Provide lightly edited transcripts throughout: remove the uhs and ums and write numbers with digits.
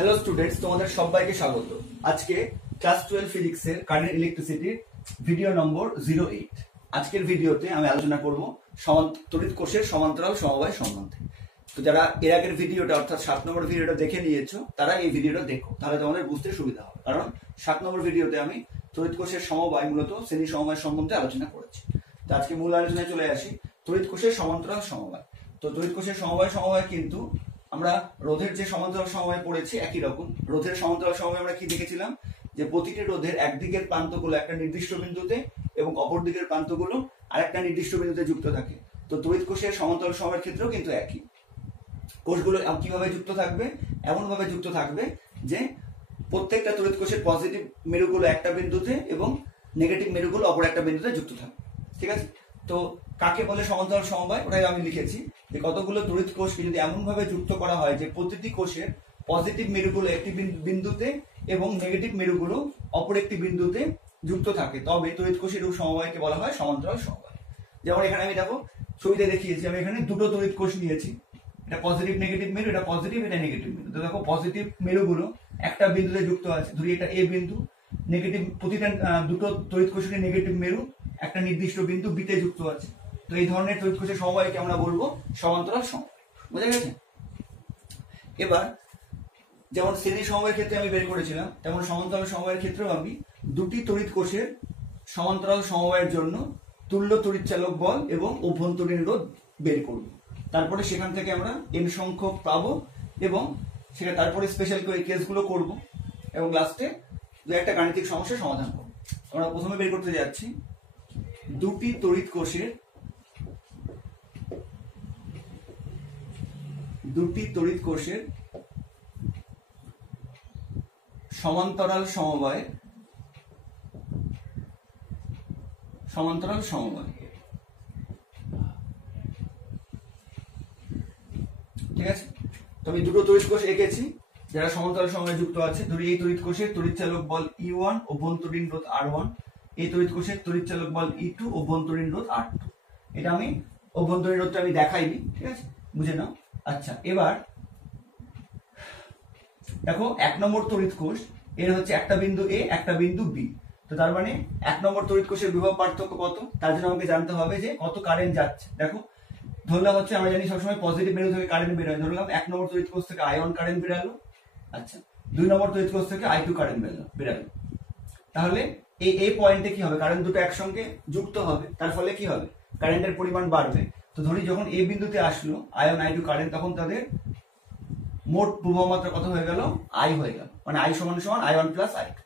Hello students, তোমাদের সবাইকে স্বাগত। আজকে ক্লাস 12 ফিজিক্সের কারেন্ট ইলেকট্রিসিটির ভিডিও নম্বর 08। আজকের ভিডিওতে আমি আলোচনা করব তড়িৎ কোষের সমান্তরাল সমবায় সম্বন্ধে। তো যারা এর আগের ভিডিওটা অর্থাৎ 7 নম্বর ভিডিওটা দেখে নিয়েছো তারা এই ভিডিওটা দেখো, তাহলে তোমাদের বুঝতে সুবিধা হবে। কারণ 7 নম্বর ভিডিওতে আমি তড়িৎ কোষের সমবায় মূলত শ্রেণী সমবায় সম্বন্ধে আলোচনা করেছি। তো আজকে মূল আলোচনায় চলে আসি, তড়িৎ কোষের সমান্তরাল সমবায়। তো তড়িৎ কোষের সমবায় কিন্তু আমরা রোধের যে সমান্তরাল সমবায় পড়েছি একই রকম। রোধের সমান্তরাল সমবায় আমরা কি দেখেছিলাম, যে প্রতিটি রোধের একদিকের প্রান্তগুলো একটা নির্দিষ্ট বিন্দুতে এবং অপর দিকের প্রান্তগুলো আরেকটা নির্দিষ্ট বিন্দুতে যুক্ত থাকে। তো তড়িৎ কোষের সমান্তরাল সমবায়ের ক্ষেত্রেও কিন্তু একই। কোষগুলো কিভাবে যুক্ত থাকবে? এমন ভাবে যুক্ত থাকবে যে প্রত্যেকটা তড়িৎ কোষের পজিটিভ মেরুগুলো একটা বিন্দুতে এবং নেগেটিভ মেরুগুলো অপর একটা বিন্দুতে যুক্ত থাকবে। ঠিক আছে? তো কাকে বলে সমান্তরাল সমবায়, ওটাই আমি লিখেছি যে কতগুলো তড়িৎ কোষকে যদি এমন ভাবে যুক্ত করা হয় যে প্রতিটি কোষের পজিটিভ মেরুগুলো একটি বিন্দুতে এবং নেগেটিভ মেরুগুলো অপর একটি বিন্দুতে যুক্ত থাকে, তবে তড়িৎ কোষের সমবায়কে বলা হয় সমান্তরাল সমবায়। যেমন এখানে আমি দেখো ছবিতে দেখিয়েছি, আমি এখানে দুটো তড়িৎ কোষ নিয়েছি, এটা পজিটিভ নেগেটিভ মেরু, এটা পজিটিভ এটা নেগেটিভ মেরু। তো দেখো পজিটিভ মেরুগুলো একটা বিন্দুতে যুক্ত আছে, ধরি এটা এ বিন্দু। নেগেটিভ প্রতিটা দুটো তড়িৎ কোষের নেগেটিভ মেরু একটা নির্দিষ্ট বিন্দু বিতে যুক্ত আছে। তো এই ধরনের তড়িৎ কোষের সমবায়কে আমরা বলবো সমান্তরাল সমবায়। বোঝা গেছে? এবার যেমন শ্রেণী সমবায়ের ক্ষেত্রে আমি বের করেছিলাম, তেমন সমান্তরাল সমবায়ের ক্ষেত্রেও আমি দুটি তড়িৎ কোষের সমান্তরাল সমবায়ের জন্য তুল্য তড়িৎচালক বল এবং অভ্যন্তরীণ রোধ বের করব। তারপরে সেখান থেকে আমরা n সংখ্যক পাবো এবং সেটা তারপরে স্পেশাল করে কেসগুলো করব এবং লাস্টে দু একটা গাণিতিক সমস্যার সমাধান করব। আমরা প্রথমে বের করতে যাচ্ছি দুটি তড়িৎ কোষের সমান্তরাল সমবায়। ঠিক আছে? তো আমি দুটো তড়িৎ কোষ এঁকেছি যারা সমান্তরাল সমবায়ে যুক্ত আছে। ধরি এই তড়িৎ কোষের তড়িৎচালক বল E1, অভ্যন্তরীণ রোধ R1। এই তড়িৎ কোষের তড়িৎচালক বল E2, অভ্যন্তরীণ রোধ R2। এটা আমি অভ্যন্তরীণ রোধটা আমি দেখাইনি, ঠিক আছে, বুঝে নাও। আচ্ছা, এবার দেখো 1 নম্বর তড়িৎ কোষ এর হচ্ছে একটা বিন্দু A একটা বিন্দু B। তো তার মানে 1 নম্বর তড়িৎ কোষের বিভব পার্থক্য কত, তার জন্য আমাকে জানতে হবে যে কত কারেন্ট যাচ্ছে। দেখো ধরলাম হচ্ছে আমরা জানি সবসময় পজিটিভ মেরু থেকে কারেন্ট বেরোয়, ধরলাম 1 নম্বর তড়িৎ কোষ থেকে I1 কারেন্ট বেরালো। আচ্ছা, 2 নম্বর তড়িৎ কোষ থেকে I2 কারেন্ট বেরালো। তাহলে এই পয়েন্টে কি হবে, কারেন্ট দুটো একসঙ্গে যুক্ত হবে, তার ফলে কি হবে, কারেন্টের পরিমাণ বাড়বে। তো ধরি যখন এই বিন্দুতে আসলো I1 I2 কারেন্ট, তখন তাদের মোট প্রবাহ মাত্রা কত হয়ে গেল, I হয়ে গেল। মানে I সমান সমান I1 প্লাস I2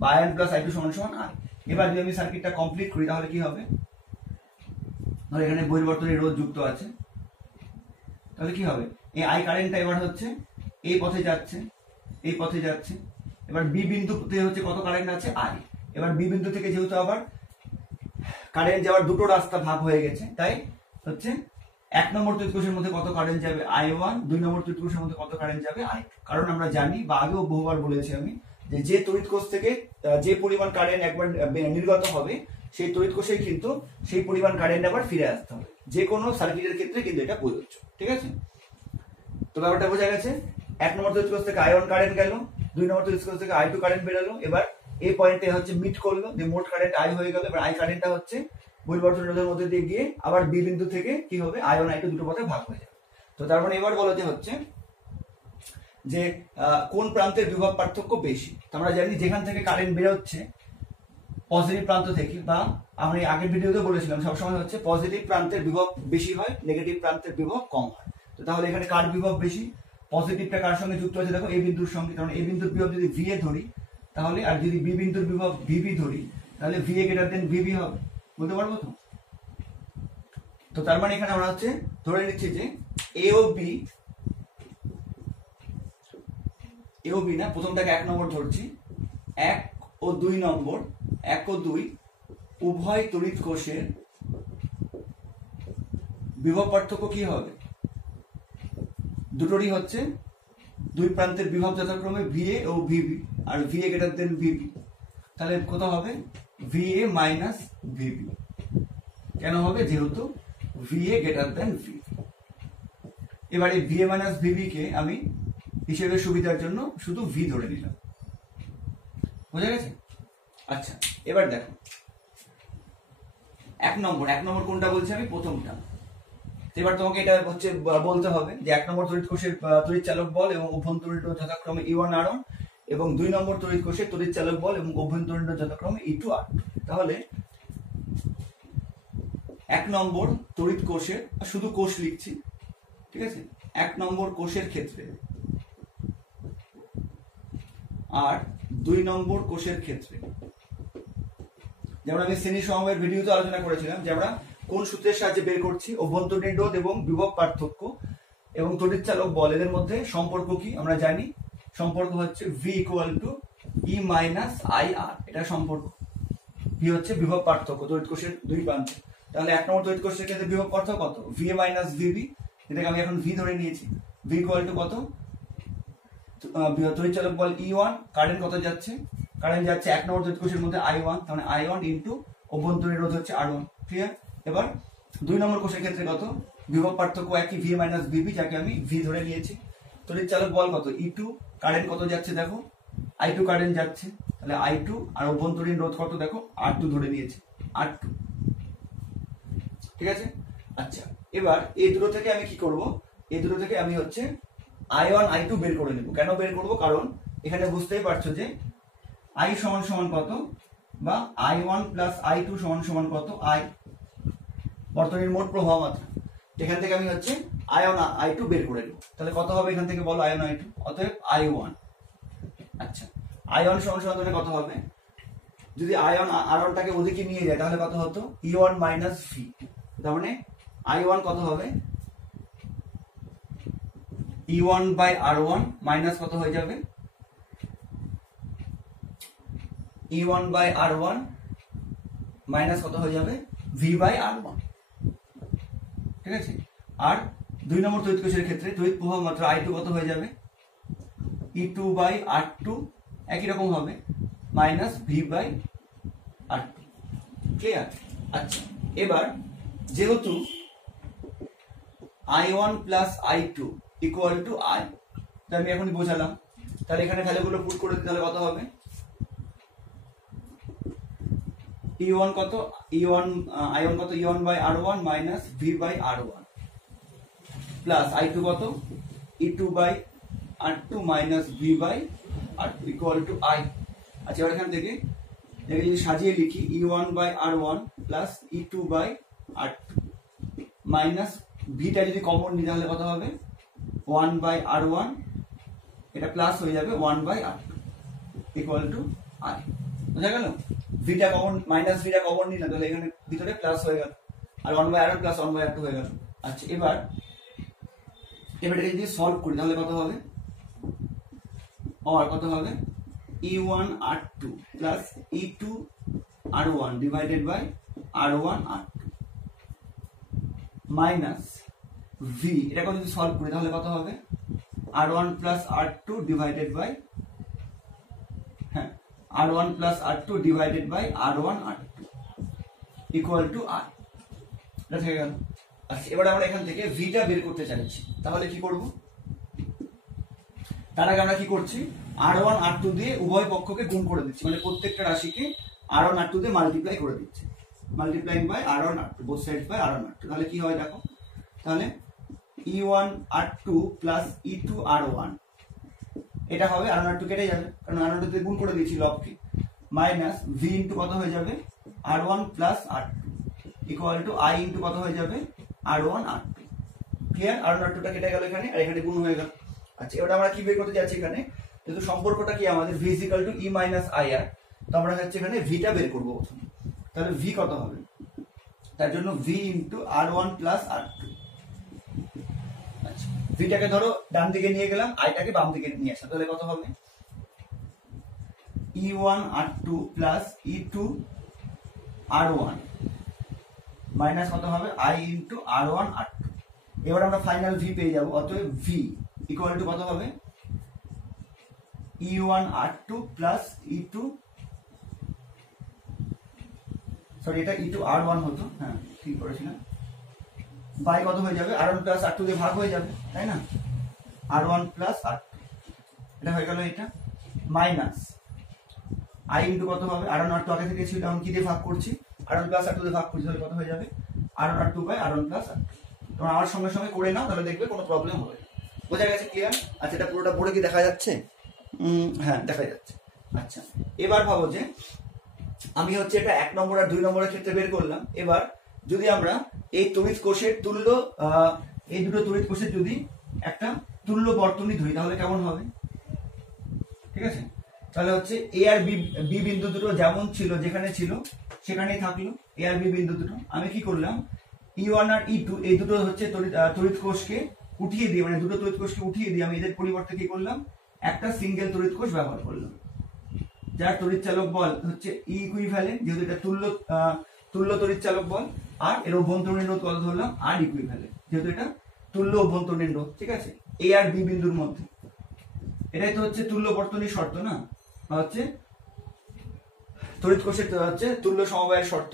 বা I1 প্লাস I2 সমান সমান I। এবার যদি আমি সার্কিটটা কমপ্লিট করি তাহলে কি হবে, ধর এখানে বহির্বর্তনী রোধ যুক্ত আছে, তাহলে কি হবে, এই I কারেন্টটা এবার হচ্ছে এই পথে যাচ্ছে। এবার বি বিন্দুতে হচ্ছে কত কারেন্ট আছে, I। এবার বি বিন্দু থেকে যেহেতু আবার কারেন্ট যাওয়ার দুটো রাস্তা ভাগ হয়ে গেছে, তাই হচ্ছে 1 নম্বর তড়িৎ কোষের মধ্যে কত কারেন্ট যাবে I1, 2 নম্বর তড়িৎ কোষের মধ্যে কত কারেন্ট যাবে I2। কারণ আমরা জানি বা আগেও বহুবার বলেছি আমি যে তড়িৎ কোষ থেকে যে পরিমাণ কারেন্ট একবার নির্গত হবে সেই তড়িৎ কোষে কিন্তু সেই পরিমাণ কারেন্ট আবার ফিরে আসতে হবে। যে কোনো সার্কিটের ক্ষেত্রে কিন্তু এটা প্রযোজ্য। ঠিক আছে? তো ব্যাপারটা বোঝা গেছে। 1 নম্বর তড়িৎ কোষ থেকে I1 কারেন্ট গেল, 2 নম্বর তড়িৎ কোষ থেকে I2 কারেন্ট বেরালো। এবার এই পয়েন্টে হচ্ছে মিট করলো, যে মোট কারেন্ট I হয়ে গেল। এবার I কারেন্টটা হচ্ছে বহির্বর্তনী রোধের মধ্যে দিয়ে গিয়ে আবার বি বিন্দু থেকে কি হবে, I1 I2 দুটো পথে ভাগ হয়ে যাবে। তো তার মানে এবার বলো যে হচ্ছে যে কোন প্রান্তের বিভব পার্থক্য বেশি। আমরা জানি যেখান থেকে কারেন্ট বেরোচ্ছে পজিটিভ প্রান্ত থেকে, বা আমরা আগের ভিডিওতে বলেছিলাম সবসময় হচ্ছে পজিটিভ প্রান্তের বিভব বেশি হয়, নেগেটিভ প্রান্তের বিভব কম হয়। তো তাহলে এখানে কার বিভব বেশি, পজিটিভটা কার সঙ্গে যুক্ত আছে, দেখো এই বিন্দুর সঙ্গে। কারণ এই বিন্দুর বিভব যদি VA ধরি তাহলে, আর যদি বি বিন্দুর বিভব VB ধরি তাহলে VA গ্রেটার দেন VB হবে। বলতে পারবো তো? তো তার মানে এখানে আমরা হচ্ছে ধরে নিচ্ছি যে A ও B না, প্রথমটাকে 1 নম্বর ধরছি, 1 ও 2 নম্বর, 1 ও 2 উভয় তড়িৎ কোষের বিভব পার্থক্য কি হবে, দুটোরই হচ্ছে দুই প্রান্তের বিভব যথাক্রমে VA ও VB, আর VA গ্রেটার দেন VB। তাহলে কত হবে, VA মাইনাস VB। কেন হবে, যেহেতু VA গ্রেটার দেন VB। এবারে VA মাইনাস VB কে আমি হিসেবে সুবিধার জন্য শুধু ভি ধরে নিলাম। বুঝা গেছে? আচ্ছা, এবার দেখো এক নম্বর কোনটা বলছি আমি? প্রথমটা। এবার তোমাকে এটা হচ্ছে বলতে হবে যে 1 নম্বর তড়িৎ কোষের তড়িৎ চালক বল এবং অভ্যন্তরীণ রোধ যথাক্রমে E1 R1 এবং 2 নম্বর তড়িৎ কোষের তড়িৎ চালক বল এবং অভ্যন্তরীণ রোধ যথাক্রমে E2 R2। তাহলে 1 নম্বর তড়িৎ কোষের, শুধু কোষ লিখছি, ঠিক আছে, 1 নম্বর কোষের ক্ষেত্রে আর 2 নম্বর কোষের ক্ষেত্রে, যেমন আমি শ্রেণী সমবায়ের ভিডিওতে আলোচনা করেছিলাম যে আমরা কোন সূত্রের সাহায্যে বের করছি অভ্যন্তরীণ রোধ এবং বিভব পার্থক্য এবং তড়িৎ চালক বল, এদের মধ্যে সম্পর্ক কি আমরা জানি। সম্পর্ক হচ্ছে V = E - IR, এটা সম্পর্ক। V হচ্ছে বিভব পার্থক্য তড়িৎ কোষের দুই প্রান্তে। তাহলে 1 নম্বর তড়িৎ কোষের ক্ষেত্রে বিভব পার্থক্য কত? VA - VB, এটাকে আমি এখন V ধরে নিয়েছি। V = কত? তড়িৎ চালক বল E1, কারেন্ট কত যাচ্ছে? কারেন্ট যাচ্ছে 1 নম্বর তড়িৎ কোষের মধ্যে I1, তাহলে I1 * অভ্যন্তরীণ রোধ হচ্ছে R1। ক্লিয়ার? এবার 2 নম্বর কোষের ক্ষেত্রে কত? বিভব পার্থক্য একই, VA - VB, যাকে আমি V ধরে নিয়েছি। তড়িৎ চালক বল কত? E2, কারেন্ট কত যাচ্ছে দেখো? I2 কারেন্ট যাচ্ছে, তাহলে I2, আর অভ্যন্তরীণ রোধ কত দেখো? R2 ধরে নিয়েছি, R2। ঠিক আছে? আচ্ছা, এবার এই দুটো থেকে আমি কি করব? এই দুটো থেকে আমি হচ্ছে I1 I2 বের করে নেব। কেন বের করব? কারণ এখানে বুঝতেই পারছো যে I সমান কত, বা I1 + I2 সমান কত? I, বর্তনীর মোট প্রবাহ মাত্রা। এখান থেকে আমি হচ্ছে I1 I2 বের করে নেব। তাহলে কত হবে এখান থেকে বলো? I1 I2, অতএব I1। আচ্ছা, I1 তাহলে কত হবে? যদি I1 R1টাকে ওদিকে নিয়ে যায় তাহলে কত হতো? E1 - V। তার মানে I1 কত হবে? E1/R1 মাইনাস কত হয়ে যাবে? E1/R1 মাইনাস কত হয়ে যাবে? V/R1। ঠিক আছে? আর 2 নম্বর তড়িৎ কোষের ক্ষেত্রে তড়িৎ প্রবাহ মাত্রা I2 কত হয়ে যাবে? E2/R2 একই রকম হবে, মাইনাস V/R2। ক্লিয়ার? আচ্ছা, এবার যেহেতু I1 + I2 = I, তাই আমি এখনই বোঝালাম, তাহলে এখানে ভ্যালুগুলো পুট করে দিতে, তাহলে কত হবে? E1 কত? I1 কত? E1/R1 minus V/R1 plus I2 কত? E2/R2 minus V/R2 = I। আচ্ছা, এবার এখান থেকে যদি সাজিয়ে লিখি E1/R1 প্লাস E2/R2 মাইনাস ভিটা যদি কমন নিই তাহলে কত হবে? 1/R1, এটা প্লাস হয়ে যাবে 1/R2 = I। বুঝা গেল? ভিটা কমন, মাইনাস ভিটা কমন নিলাম, তাহলে এখানে ভিতরে প্লাস হয়ে গেল, আর 1/R1 প্লাস 1/R2 হয়ে গেল। আচ্ছা, এবার এটাকে যদি সলভ করি তাহলে কত হবে? আর কত হবে? E1R2 plus E2R1 divided by R1R2 minus V, এটাকে যদি সলভ করি তাহলে কত হবে? R1 plus R2 divided by R1 plus R2 divided by R1R2 = I। এটা থেকে গেল। আচ্ছা, এবার আমরা এখান থেকে ভিটা বের করতে চাইছি, তাহলে কি করব? তার আগে আমরা কি করছি? R1 R2 দিয়ে উভয় পক্ষকে গুণ করে দিচ্ছি, মানে প্রত্যেকটা রাশিকে R1 R2 দিয়ে মাল্টিপ্লাই করে দিচ্ছি, multiplying by R1 R2, both sides by R1 R2। তাহলে কি হয় দেখো? তাহলে E1R2 প্লাস E2R1, এটা হবে R1 R2 কেটে যাবে, কারণ R1 R2 দিয়ে গুণ করে দিয়েছি লবকে, মাইনাস V ইনটু কত হয়ে যাবে? R1 plus R2 = I into কত হয়ে যাবে? R1 R2। ক্লিয়ার? R1 R2টা কেটে গেল এখানে, আর এখানে গুণ হয়ে গেল। আচ্ছা, এবার আমরা কি বের করতে যাচ্ছি এখানে? যেহেতু সম্পর্কটা কি আমাদের V = E - IR, তো আমরা হচ্ছে এখানে ভিটা বের করব প্রথমে। তাহলে V কত হবে? তার জন্য V into R1 plus R2। আচ্ছা, ভিটাকে ধরো ডান দিকে নিয়ে গেলাম, আইটাকে বাম দিকে নিয়ে আসলাম, তাহলে কত হবে? E1R2 প্লাস E2R1 মাইনাস কত হবে? I into R1 R2। এবার আমরা ফাইনাল V পেয়ে যাব, অতএব V = কত হবে? E1R2 প্লাস E2, সরি এটা E2R1 হতো, হ্যাঁ ঠিক করেছিলাম, বাই কত হয়ে যাবে? R1 প্লাস R2 দিয়ে ভাগ হয়ে যাবে, তাই না? R1 প্লাস R2 এটা হয়ে গেল এটা, মাইনাস আই ইন্টু কত হবে আর ওয়ান আর টু আগে থেকে ছিল, এখন কি দিয়ে ভাগ করছি, R one plus R two দিয়ে ভাগ করছি, তাহলে কত হয়ে যাবে R one R two by R one plus R two. তোমরা আমার সঙ্গে সঙ্গে করে নাও, তাহলে দেখবে কোনো প্রবলেম হবে না। বোঝা গেছে? ক্লিয়ার? আচ্ছা, এটা পুরোটা পড়ে কি দেখা যাচ্ছে? হ্যাঁ, দেখা যাচ্ছে। আচ্ছা, এবার ভাবো যে আমি হচ্ছে এটা 1 নম্বর আর 2 নম্বরের ক্ষেত্রে বের করলাম। এবার যদি আমরা এই তড়িৎ কোষের তুল্য, এই দুটো তড়িৎ কোষের যদি একটা তুল্য বর্তনী ধরি, তাহলে কেমন হবে? ঠিক আছে, তাহলে হচ্ছে এ আর বি বিন্দু দুটো যেমন ছিল, যেখানে ছিল সেখানেই থাকলো এ আর বি বিন্দু দুটো। আমি কি করলাম, E1 আর E2 এই দুটো হচ্ছে তড়িৎ কোষকে উঠিয়ে দিয়ে, মানে দুটো তড়িৎ কোষকে উঠিয়ে দিয়ে আমি এদের পরিবর্তে কি করলাম, একটা সিঙ্গেল তড়িৎ কোষ ব্যবহার করলাম, যার তড়িৎ চালক বল হচ্ছে ই ইকুইভ্যালেন্ট, যেহেতু এটা তুল্য তড়িৎ চালক বল, আর এর অভ্যন্তরীণ রোধ কত ধরলাম, আর ইকুইভ্যালেন্ট, যেহেতু এটা তুল্য অভ্যন্তরীণ রোধ। ঠিক আছে, এ আর বি বিন্দুর মধ্যে, এটাই তো হচ্ছে তুল্য বর্তনীর শর্ত না, হচ্ছে তড়িৎ কোষের হচ্ছে তুল্য সমবায়ের শর্ত।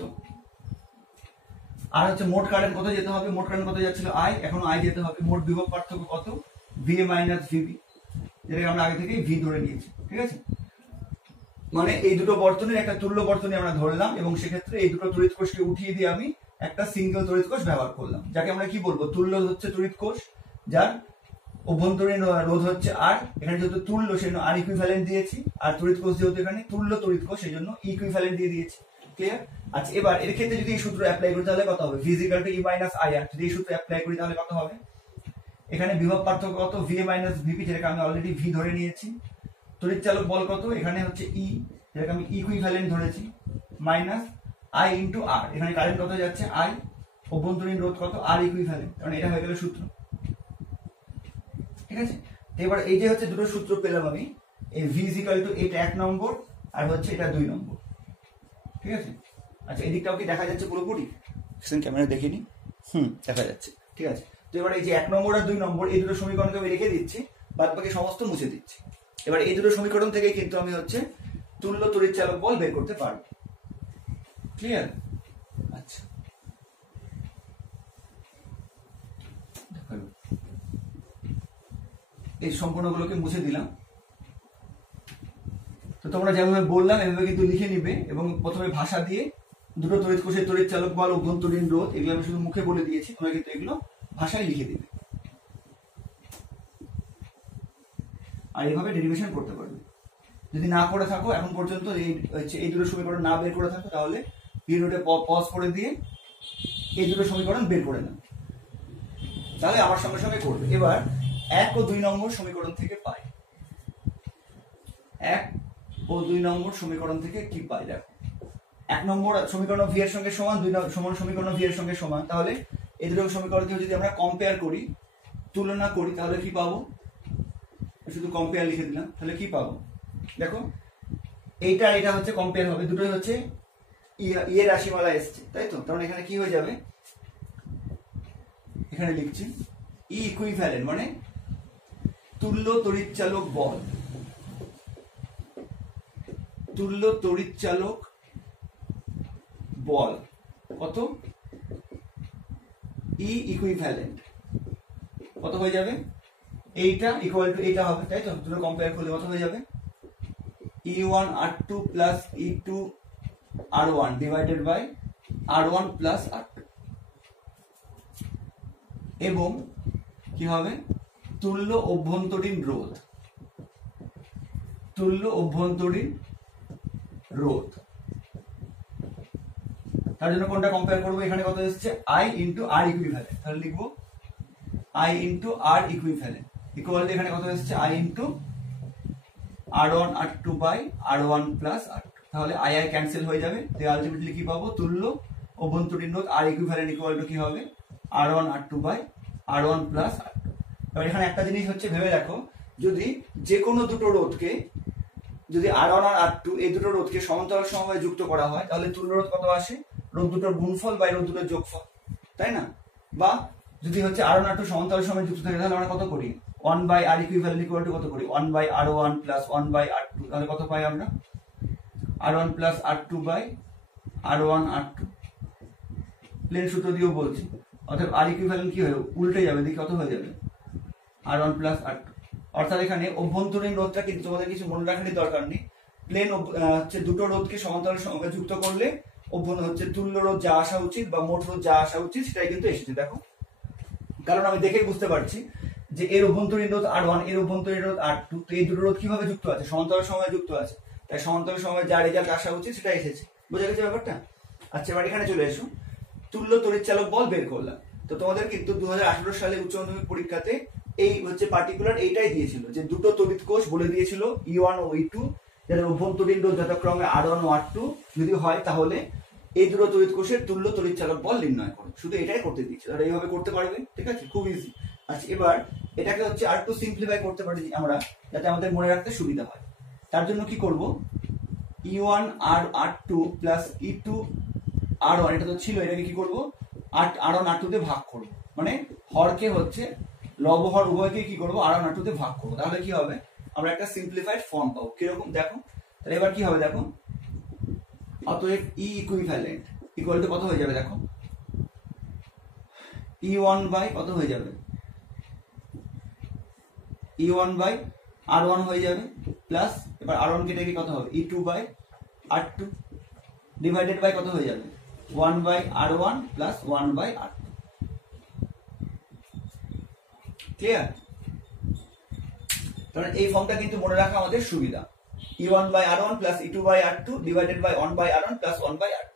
আর হচ্ছে মোট কারেন্ট কত যেতে হবে, মোট কারেন্ট কত যাচ্ছিল আই, এখন আই যেতে হবে, মোট বিভব পার্থক্য কত, ভিএ মাইনাস ভিবি, যেটাকে আমরা আগে থেকেই ভি ধরে নিয়েছি। ঠিক আছে, মানে এই দুটো বর্তনীর একটা তুল্য বর্তনী আমরা ধরলাম, এবং সেক্ষেত্রে এই দুটো তড়িৎ কোষকে উঠিয়ে দিয়ে আমি একটা সিঙ্গেল তড়িৎ কোষ ব্যবহার করলাম, যাকে আমরা কি বলবো, তুল্য হচ্ছে তড়িৎ কোষ, যার অভ্যন্তরীণ রোধ হচ্ছে আর, এখানে যেহেতু তুল্য সেই জন্য আর ইকুইভ্যালেন্ট দিয়েছি, আর তড়িৎ কোষ যেহেতু এখানে তুল্য তড়িৎ কোষ সেই জন্য ইকুইভ্যালেন্ট দিয়ে দিয়েছি। ক্লিয়ার? আচ্ছা, এবার এর ক্ষেত্রে যদি এই সূত্র অ্যাপ্লাই করি তাহলে কত হবে, V is equal to E minus I R, যদি এই সূত্র অ্যাপ্লাই করি তাহলে কত হবে, এখানে বিভব পার্থক্য কত, ভিএ মাইনাস ভিপি, যেটাকে আমি অলরেডি ভি ধরে নিয়েছি, তড়িৎ চালক বল কত, এখানে হচ্ছে ই, যেটাকে আমি ইকুইভ্যালেন্ট ধরেছি, মাইনাস আই ইন্টু আর, এখানে কারেন্ট কত যাচ্ছে আই, অভ্যন্তরীণ রোধ কত, আর ইকুইভ্যালেন্ট, কারণ এটা হয়ে গেল সূত্র। ঠিক আছে, এবার এই যে হচ্ছে দুটো সূত্র পেলাম আমি, এই ভি ইজ ইকুয়াল টু এটা 1 নম্বর আর হচ্ছে এটা 2 নম্বর। ঠিক আছে, আচ্ছা এদিকটাও কি দেখা যাচ্ছে পুরোপুরি? ক্যামেরা দেখিনি, দেখা যাচ্ছে। ঠিক আছে, তো এবার এই যে 1 নম্বর আর 2 নম্বর এই দুটো সমীকরণকে আমি রেখে দিচ্ছি, বাদ বাকি সমস্ত মুছে দিচ্ছি। এবার এই দুটো সমীকরণ থেকে কিন্তু আমি হচ্ছে তুল্য তড়িৎ চালক বল বের করতে পারবো। ক্লিয়ার? আচ্ছা, এই সম্পূর্ণগুলোকে মুছে দিলাম। তো তোমরা যেভাবে বললাম এভাবে কিন্তু লিখে নিবে, এবং প্রথমে ভাষা দিয়ে দুটো তড়িৎ কোষের তড়িৎ চালক বল, অভ্যন্তরীণ রোধ, এগুলো আমি শুধু মুখে বলে দিয়েছি, তোমরা কিন্তু এগুলো ভাষায় লিখে দিবে, আর এইভাবে ডেরিভেশন করতে পারবে। যদি না করে থাকো এখন পর্যন্ত, এই দুটো সমীকরণ না বের করে থাকো, তাহলে ভিডিওটা পজ করে দিয়ে এই দুটো সমীকরণ বের করে নাও, তাহলে আমার সঙ্গে সঙ্গে করবে। এবার 1 ও 2 নম্বর সমীকরণ থেকে পাই, 1 ও 2 নম্বর সমীকরণ থেকে কি পাই দেখো, 1 নম্বর সমীকরণ ভি এর সঙ্গে সমান, 2 নম্বর সমীকরণ ভি এর সঙ্গে সমান, তাহলে এই দুটো সমীকরণকে যদি আমরা কম্পেয়ার করি, তুলনা করি, তাহলে কি পাবো, শুধু কম্পেয়ার লিখে দিলাম, তাহলে কি পাবো দেখো, এইটা এটা হচ্ছে কম্পেয়ার হবে, দুটোই হচ্ছে ইয়ে রাশিমালা এসছে, তাই তো, তার মানে এখানে কি হয়ে যাবে, এখানে লিখছি ই ইকুইভ্যালেন্ট, মানে তুল্য তড়িৎচালক বল, তুল্য তড়িৎচালক বল কত, ই ইকুইভ্যালেন্ট কত হয়ে যাবে, এইটা ইকুয়াল টু এইটা হবে, তাই তো, দুটো কম্পেয়ার করলে কত হয়ে যাবে, E1 R2 plus E2 R1 divided by R1 plus R2, এবং কি হবে, তুল্য অভ্যন্তরীণ রোধ, তুল্য অভ্যন্তরীণ রোধ, তার জন্য কোনটা কম্পেয়ার করবো, এখানে কত এসেছে I ইন্টু আর ইকুইভ্যালেন্ট, তাহলে লিখবো I into R equivalent equal এখানে কত এসেছে I into R1 R2 by R1 plus R2, তাহলে I ক্যান্সেল হয়ে যাবে, তাই আলটিমেটলি কি পাবো, তুল্য অভ্যন্তরীণ রোধ আর ইকুইভ্যালেন্ট ইকুয়াল টু কি হবে, R1 R2 by R1 plus R2। এবার এখানে একটা জিনিস হচ্ছে ভেবে রাখো, যদি যে কোনো দুটো রোধকে, যদি R1 আর R2 এই দুটো রোধকে সমান্তরাল সমবায়ে যুক্ত করা হয়, তাহলে তুল্য রোধ কত আসে, রোধ দুটোর গুণফল বাই রোধ দুটোর যোগফল, তাই না? বা যদি হচ্ছে R1 R2 সমান্তরাল সমবায়ে যুক্ত থাকে, তাহলে আমরা কত করি, 1 by R equivalent equal to কত করি, 1 by R1 plus 1 by R2, তাহলে কত পাই আমরা, R1 plus R2 by R1 R2, plane সূত্র দিয়েও বলছি, অর্থাৎ আর ইকুইভ্যালেন্ট কি হয়, উল্টে যাবে, দেখি কত হয়ে যাবে, R1 প্লাস R2, অর্থাৎ এখানে অভ্যন্তরীণ রোধটা কিন্তু তোমাদের কিছু মনে রাখারই দরকার নেই। প্লেন হচ্ছে দুটো রোধকে সমান্তরাল সঙ্গে যুক্ত করলে হচ্ছে তুল্য রোধ যা আসা উচিত বা মোট রোধ যা আসা উচিত সেটাই কিন্তু এসেছে। দেখো, কারণ আমি দেখেই বুঝতে পারছি যে এর অভ্যন্তরীণ রোধ R1, এর অভ্যন্তরীণ রোধ R2, তো এই দুটো রোধ কিভাবে যুক্ত আছে? সমান্তরাল সময়ে যুক্ত আছে। তাই সমান্তরাল সময়ে যা রেজাল্ট আসা উচিত সেটা এসেছে। বোঝা গেছে ব্যাপারটা? আচ্ছা, এবার এখানে চলে এসো, তুল্য তড়িৎচালক বল বের করলাম। তো তোমাদের কিন্তু 2018 সালে উচ্চ মাধ্যমিক পরীক্ষাতে এই হচ্ছে পার্টিকুলার এইটাই দিয়েছিল যে দুটো তড়িৎ কোষ বলে দিয়েছিল E1 ও E2, যাদের অভ্যন্তরীণ রোধ যথাক্রমে R1 ও R2 যদি হয় তাহলে এই দুটো তড়িৎ কোষের তুল্য তড়িৎচালক বল নির্ণয় করো। শুধু এটাই করতে দিচ্ছে, তাহলে এইভাবে করতে পারবে। ঠিক আছে, খুব ইজি। আচ্ছা, এবার এটাকে হচ্ছে আর একটু সিম্পলিফাই করতে পারি আমরা, যাতে আমাদের মনে রাখতে সুবিধা হয়। তার জন্য কি করব, E1 R2 plus E2 R1, এটা তো ছিল, এটাকে কি করব, R1 R2 তে ভাগ করব। মানে হরকে হচ্ছে লব হর উভয়কে কি করব, R1 R2 তে ভাগ করব। তাহলে কি হবে, আমরা একটা সিম্পলিফাইড ফর্ম পাবো। কিরকম দেখো, তাহলে এবার কি হবে দেখো, অতএব E ইকুইভ্যালেন্ট ইকুয়াল টু কত হয়ে যাবে দেখো, E1 বাই কত হয়ে যাবে, E1 বাই R1 হয়ে যাবে, প্লাস এবার R1 কেটে গিয়ে কত হবে, E2 by R2 divided by কত হয়ে যাবে, 1 by R1 plus 1 by R2। Clear? কারণ এই ফর্মটা কিন্তু মনে রাখা আমাদের সুবিধা, E1 by R1 plus E2 by R2 divided by 1 by R1 plus 1 by R2।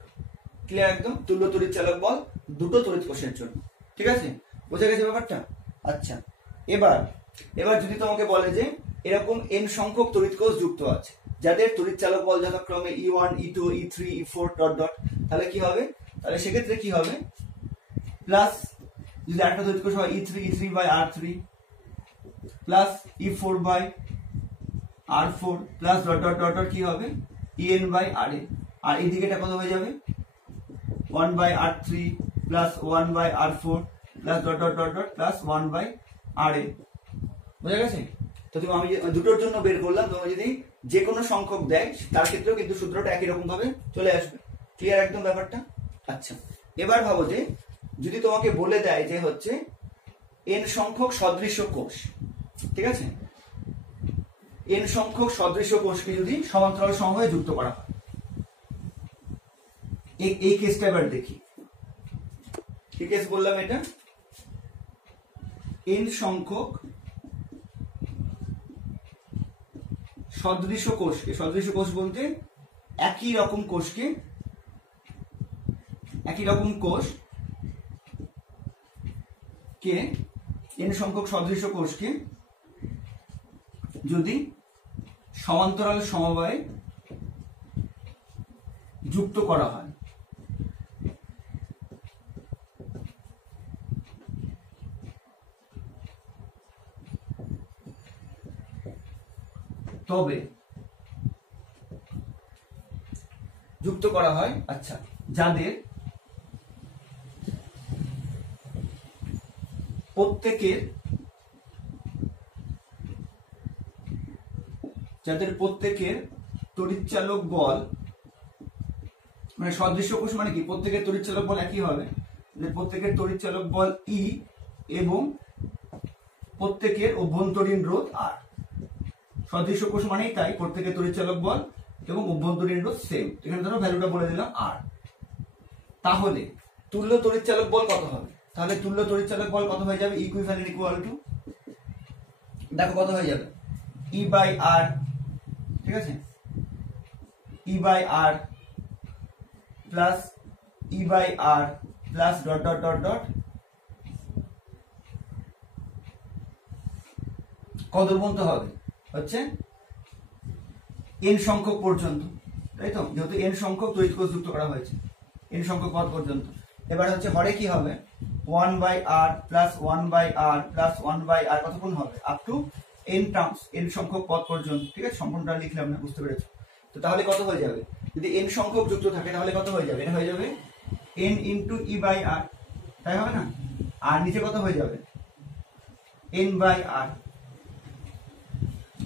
Clear একদম? তুল্য তড়িৎচালক বল দুটো তড়িৎ কোষের জন্য। ঠিক আছে, বোঝা গেছে ব্যাপারটা? আচ্ছা, এবার যদি তোমাকে বলে যে এরকম n সংখ্যক তড়িৎ কোষ যুক্ত আছে যাদের তড়িৎচালক বল যথাক্রমে E1 E2 E3 E4 dot dot, তাহলে কি হবে, তাহলে সেক্ষেত্রে কি হবে, প্লাস যদি একটা তড়িৎ কোষ হয় E3 by R3 plus E4 by R4 plus dot dot dot dot কি হবে, En বাই RA, আর এই দিকেটা কত হয়ে যাবে, 1 by R3 plus 1 by R4 plus dot dot dot dot plus 1 by RA। বোঝা গেছে? তো তুমি আমি দুটোর জন্য বের করলাম, তোমার যদি যে কোনো সংখ্যক দেয় তার ক্ষেত্রেও কিন্তু সূত্রটা একই রকম ভাবে চলে আসবে। ক্লিয়ার একদম ব্যাপারটা? আচ্ছা, এবার ভাবো যে যদি তোমাকে বলে দেয় যে হচ্ছে n সংখ্যক সদৃশ্য কোষ, ঠিক আছে, n সংখ্যক সদৃশ্য কোষকে যদি সমান্তরাল সমবায়ে যুক্ত করা হয়, এই কেসটা এবার দেখি। কি কেস বললাম এটা, n সংখ্যক সদৃশ্য কোষকে, সদৃশ্য কোষ বলতে একই রকম কোষ কে n সংখ্যক সদৃশ্য কোষকে যদি সমান্তরাল সমবায়ে যুক্ত করা হয়, তবে যুক্ত করা হয়, আচ্ছা, যাদের প্রত্যেকের তড়িৎচালক বল, মানে সদৃশ্য কোষ মানে কি, প্রত্যেকের তড়িৎচালক বল একই হবে, প্রত্যেকের তড়িৎচালক বল E এবং প্রত্যেকের অভ্যন্তরীণ রোধ R। সদৃশ্য কোষ মানেই তাই, প্রত্যেকের তড়িৎচালক বল এবং অভ্যন্তরীণ রোধ সেম। এখানে ধরো ভ্যালুটা বলে দিলাম R। তাহলে তুল্য তড়িৎচালক বল কত হবে, তাহলে তুল্য তড়িৎচালক বল কত হয়ে যাবে, ইকুইভ্যালেন্ট ইকুয়াল টু, দেখো কত হয়ে যাবে, E বাই R, ঠিক আছে, E by R plus E by R plus dot dot dot dot কত পর্যন্ত হবে, হচ্ছে n সংখ্যক পর্যন্ত, তাই তো, যেহেতু n সংখ্যক তড়িৎ কোষ যুক্ত করা হয়েছে, n সংখ্যক পদ পর্যন্ত। এবার হচ্ছে হরে কি হবে, 1 by R plus 1 by R plus 1 by R কতক্ষণ হবে, up to n terms, n সংখ্যক পদ পর্যন্ত। ঠিক আছে, সম্পূর্ণটা লিখলাম না, বুঝতে পেরেছো? তো তাহলে কত হয়ে যাবে, যদি n সংখ্যক যুক্ত থাকে তাহলে কত হয়ে যাবে, এটা হয়ে যাবে n into E by R, তাই হবে না, আর নিচে কত হয়ে যাবে, n বাই R।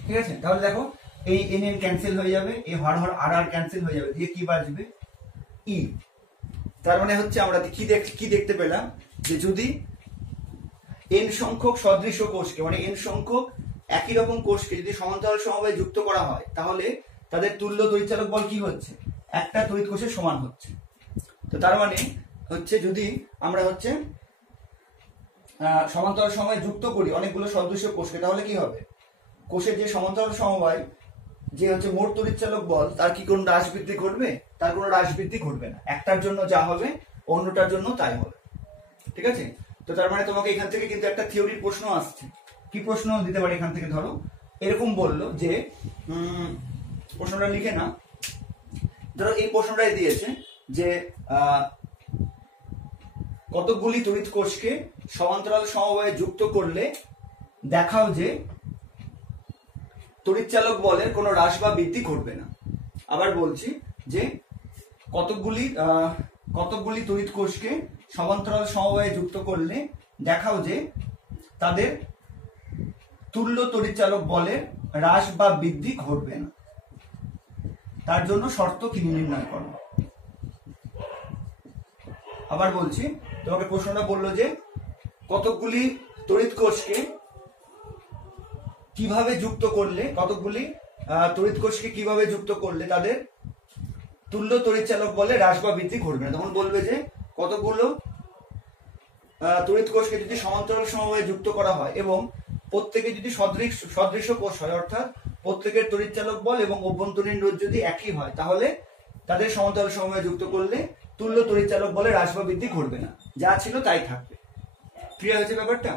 ঠিক আছে, তাহলে দেখো এই n n ক্যান্সেল হয়ে যাবে, এই হর হর আর আর ক্যান্সেল হয়ে যাবে, দিয়ে কি বাঁচবে, E। তার মানে হচ্ছে আমরা কি দেখতে পেলাম, যে যদি n সংখ্যক সদৃশ্য কোষকে, মানে n সংখ্যক একই রকম কোষকে যদি সমান্তরাল সমবায়ে যুক্ত করা হয় তাহলে তাদের তুল্য তড়িৎচালক বল কি হচ্ছে, একটা তড়িৎ কোষের সমান হচ্ছে। তো তার মানে হচ্ছে যদি আমরা হচ্ছে সমান্তরাল সমবায়ে যুক্ত করি অনেকগুলো সদৃশ্য কোষকে, তাহলে কি হবে, কোষের যে সমান্তরাল সমবায় যে হচ্ছে মোট তড়িৎচালক বল তার কি কোনো হ্রাস বৃদ্ধি ঘটবে? তার কোনো হ্রাস বৃদ্ধি ঘটবে না। একটার জন্য যা হবে অন্যটার জন্য তাই হবে। ঠিক আছে? তো তার মানে তোমাকে এখান থেকে কিন্তু একটা থিওরির প্রশ্ন আসছে। কি প্রশ্ন দিতে পারে এখান থেকে? ধরো এরকম বললো যে প্রশ্নটা লিখে না, ধরো এই প্রশ্নটাই দিয়েছে যে কতকগুলি তড়িৎ কোষকে সমান্তরাল সমবায়ে যুক্ত করলে দেখাও যে তড়িৎচালক বলের কোনো হ্রাস বা বৃদ্ধি ঘটবে না। আবার বলছি যে কতকগুলি তড়িৎ কোষকে সমান্তরাল সমবায়ে যুক্ত করলে দেখাও যে তাদের তুল্য তড়িৎচালক বলের হ্রাস বা বৃদ্ধি ঘটবে না। তার জন্য শর্ত কি নির্ণয় করো। আবার বলছি, তোমাকে প্রশ্নটা বললো যে কতকগুলি তড়িৎ কোষকে কিভাবে যুক্ত করলে, কতকগুলি তড়িৎ কোষকে কিভাবে যুক্ত করলে তাদের তুল্য তড়িৎচালক বলে হ্রাস বা বৃদ্ধি ঘটবে না। তখন বলবে যে কতগুলো তড়িৎ কোষকে যদি সমান্তরাল সমবায়ে যুক্ত করা হয় এবং প্রত্যেকে যদি সদৃশ কোষ হয়, অর্থাৎ প্রত্যেকের তড়িৎচালক বল এবং অভ্যন্তরীণ রোধ যদি একই হয়, তাহলে তাদের সমান্তরাল সমবায়ে যুক্ত করলে তুল্য তড়িৎচালক বলে হ্রাস বা বৃদ্ধি ঘটবে না, যা ছিল তাই থাকবে। ক্লিয়ার হয়েছে ব্যাপারটা?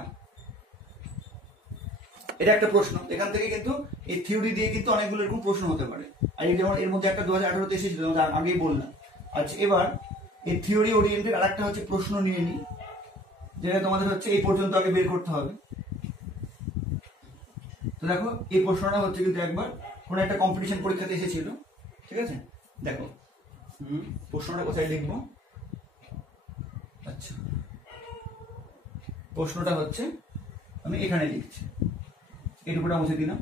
এটা একটা প্রশ্ন। এখান থেকে কিন্তু এই থিওরি দিয়ে কিন্তু অনেকগুলো এরকম প্রশ্ন হতে পারে। আর এই যেমন এর মধ্যে একটা 2018-তে এসেছিল, আগেই বললাম। আচ্ছা, এবার এই থিওরি ওরিয়েন্টেড আর একটা হচ্ছে প্রশ্ন নিয়ে নিই, যেটা তোমাদের হচ্ছে এই পর্যন্ত আগে বের করতে হবে। তো দেখো এই প্রশ্নটা হচ্ছে কিন্তু একবার কোন একটা কম্পিটিশন পরীক্ষাতে এসেছিল। ঠিক আছে, দেখো প্রশ্নটা কোথায় লিখবো। আচ্ছা, প্রশ্নটা হচ্ছে আমি এখানে লিখছি, এইটুকুটা মুছে দিলাম।